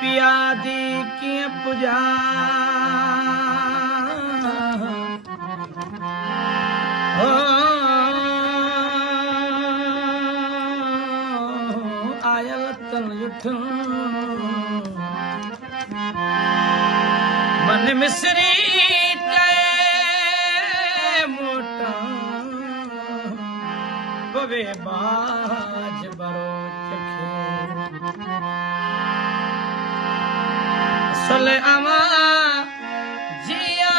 पिया दी कीअं पुॼा आयल तन ॾिठो मन मिसरी चए मोटा पवे बाज बरोच खे असल अमा जिया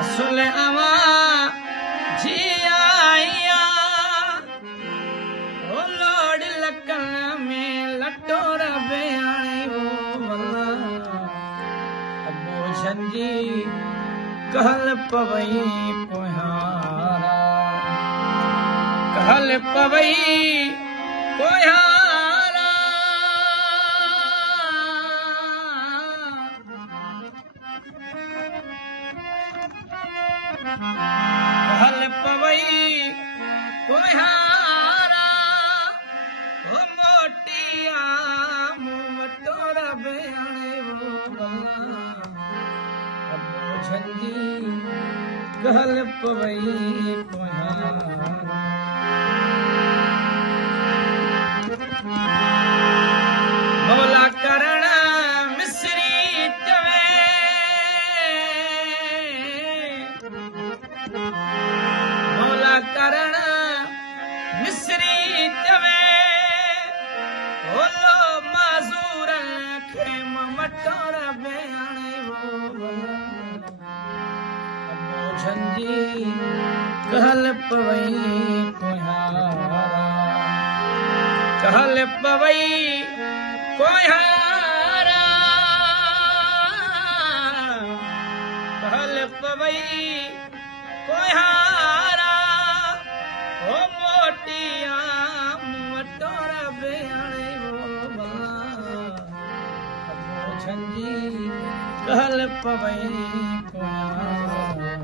असल अमा जिया ओ लोड लकन में लटोर बेआणे वो वल्ला अबो झंजी कहल पवई पोहारा कहल पवई पोहारा कहल पवई पोहारा ओ मोटिया मुँह टोर बेआणे वो वल्ला अबो झंजी कहल पवई पोहारा मौला करण मिसरी चवे मौला करण मिसरी चवे होलो माज़ूर खे मटोर बेआणे वो अबो झंजी कहल पवई पोहारा कहल पवई पोहारा कहल पवई पोहारा ओ मोटिया मुँह टोर बेआणे वो अबो झंजी कहल पवई पोहारा